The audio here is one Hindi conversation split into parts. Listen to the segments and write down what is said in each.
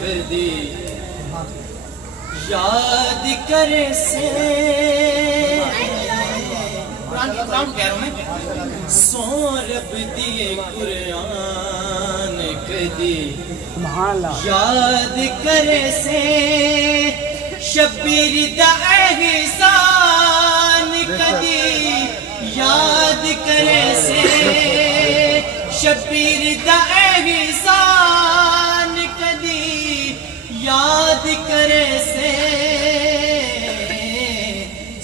कदी याद करे से सो रब दिए कुरान कदी याद करे से शबीर दा एहसान कदी याद करे से शबीर दा एहसान कदी याद करे से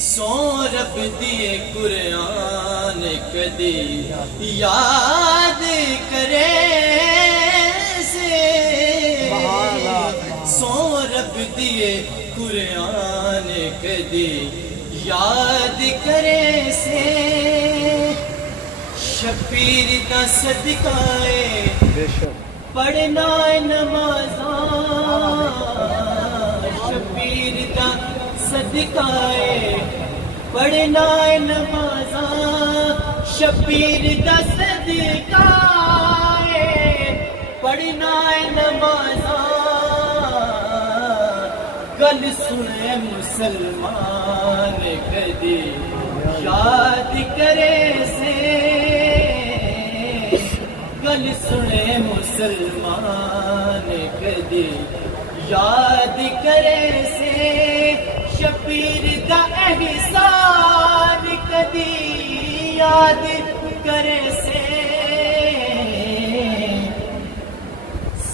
सो रब दिए कुरान कदी याद करे से सो रब दिए कुरान कदी याद करे से शबीर दा सदकाए पढ़ना नमाज़ा शबीर दा सदकाए पढ़ना नमाज़ा शबीर दा सदकाए पढ़ना नमाज़ा गल सुने मुसलमान कदी याद करे से गल सुने मुसलमान कदी याद करे से शबीर दा एहसान कदी याद करे से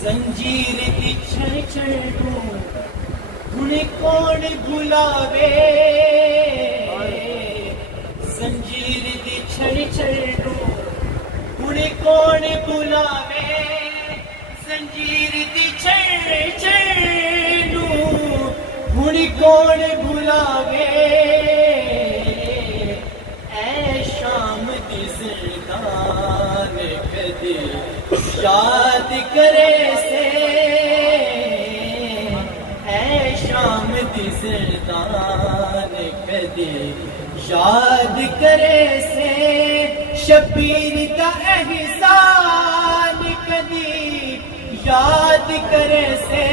जंजीर दी छण छण हुणे कौन भुलावे जंजीर दी छण छण हुणे कौन भुलावे जंजीर दी छण छण हुणे कौन भुलावे ऐ शाम दी ज़िंदान कदी याद करे से ऐ शाम दी ज़िंदान कदी याद करे से शबीर दा एहसान कदी याद करे से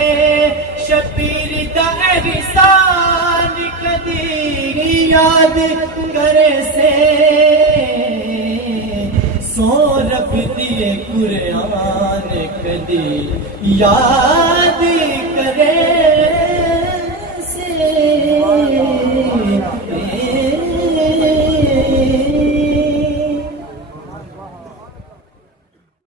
शबीर दा एहसान कदी याद करे से सो रब दिए कुरान कदी याद करे